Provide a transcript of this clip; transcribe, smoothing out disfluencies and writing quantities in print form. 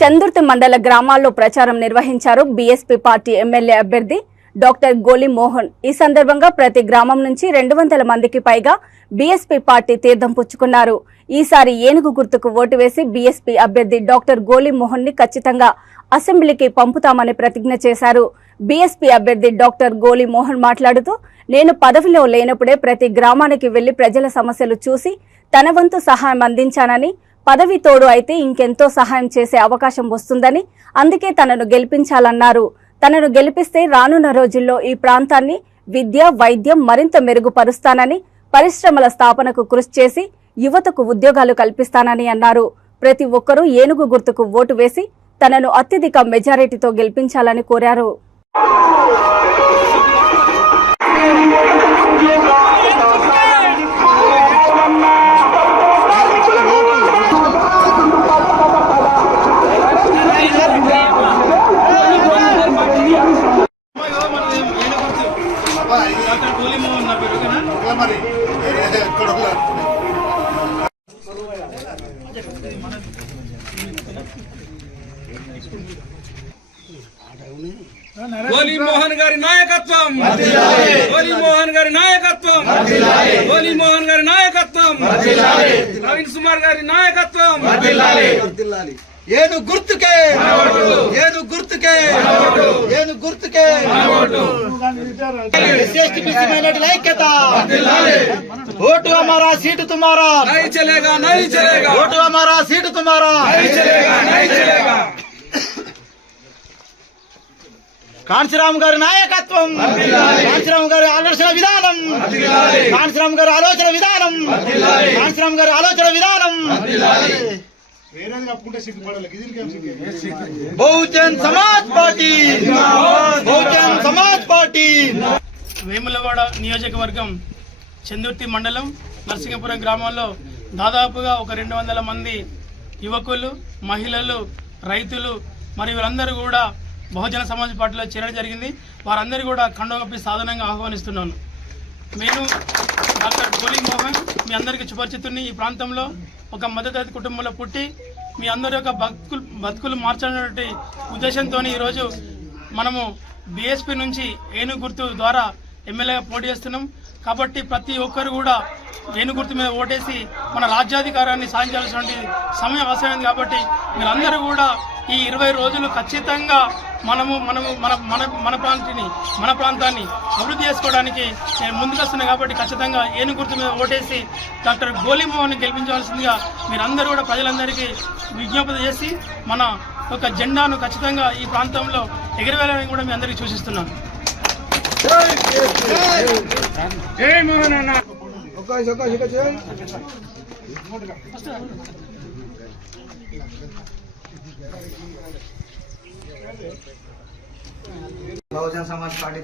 చందుర్తి మండల గ్రామాల్లో ప్రచారం నిర్వహించారు బీఎస్పీ పార్టీ ఎమ్మెల్యే అభ్యర్థి డాక్టర్ గోలి మోహన్। ఈ సందర్భంగా ప్రతి గ్రామం నుంచి 200 మందికి పైగా బీఎస్పీ పార్టీ తీర్థం పుచ్చుకున్నారు। ఈసారి ఏనుగు గుర్తుకు ఓటు వేసి బీఎస్పీ అభ్యర్థి డాక్టర్ గోలి మోహన్ ని ఖచ్చితంగా అసెంబ్లీకి పంపుతామని ప్రతిజ్ఞ చేశారు। బీఎస్పీ అభ్యర్థి డాక్టర్ గోలి మోహన్ మాట్లాడుతూ, నేను పదవిలో లేనప్పుడే ప్రతి గ్రామానికి వెళ్లి ప్రజల సమస్యలు చూసి తన వంతు సహాయం అందించానని, పదవి తోడు అయితే ఇంకెంతో సహాయం చేసే అవకాశం వస్తుందని, అందుకే తనను గెలిపించాలన్నారు। తనను గెలిపిస్తే రానున్న రోజుల్లో ఈ ప్రాంతాన్ని విద్య, వైద్యం మరింత మెరుగుపరుస్తానని, పరిశ్రమల స్థాపనకు కృషి చేసి యువతకు ఉద్యోగాలు కల్పిస్తానని అన్నారు। ప్రతి ఒక్కరూ ఏనుగు గుర్తుకు ఓటు వేసి తనను అత్యధిక మెజారిటీతో గెలిపించాలని కోరారు। గోలి మోహన్ గారి నాయకత్వం, గోలి మోహన్ గారి నాయకత్వం, గోలి మోహన్ గారి నాయకత్వం, నవీన్ కుమార్ గారి నాయకత్వం। ఏను గుర్తుకే, ఏను గుర్తుకే, ఏను గుర్తుకే ఐక్యత। वोट हमारा, सीट तुम्हारा, नहीं चलेगा, नहीं चलेगा। वोट हमारा, सीट तुम्हारा, नहीं चलेगा, नहीं चलेगा। కాంచరామ్ గారి నాయకత్వం, కాంచరామ్ గారి ఆలోచన విధానం, కాంచరామ్ గారి ఆలోచన విధానం, కాంచరామ్ గారి ఆలోచన విధానం। Bahujan Samaj party, Bahujan Samaj party. వేములవాడ నియోజకవర్గం చందుర్తి మండలం నరసింగపురం గ్రామంలో దాదాపుగా ఒక 200 మంది యువకులు, మహిళలు, రైతులు మరియు వీరందరూ కూడా బహుజన సమాజ్ పార్టీలో చేరడం జరిగింది। వారందరూ కూడా కండోగప్పి సాధనంగా ఆహ్వానిస్తున్నాను। నేను డాక్టర్ గోలి మోహన్ మీ అందరికీ సుపరిచితుని। ఈ ప్రాంతంలో ఒక మధ్యతరగతి కుటుంబంలో పుట్టి మీ అందరి యొక్క బతుకులు మార్చాలనే ఉద్దేశంతో ఈరోజు మనము బీఎస్పీ నుంచి ఏనుగు గుర్తు ద్వారా ఎమ్మెల్యేగా పోటీ చేస్తున్నాం। కాబట్టి ప్రతి ఒక్కరు కూడా ఏనుగు గుర్తు మీద ఓటేసి మన రాజ్యాధికారాన్ని సాధించాల్సిన సమయం అవసరమైంది। కాబట్టి మీరందరూ కూడా ఈ 20 రోజులు ఖచ్చితంగా మనము మన ప్రాంతాన్ని అభివృద్ధి చేసుకోవడానికి నేను ముందుకు వస్తున్నాను। కాబట్టి ఖచ్చితంగా ఏనుగు గుర్తు మీద ఓటేసి డాక్టర్ గోలి మోహన్ గెలిపించవలసిందిగా మీరందరూ కూడా ప్రజలందరికీ విజ్ఞప్తి చేసి మన ఒక జెండాను ఖచ్చితంగా ఈ ప్రాంతంలో ఎగిరవేయాలని కూడా మీ అందరికీ సూచిస్తున్నాను। బహుజన సమాజ్ పార్టీ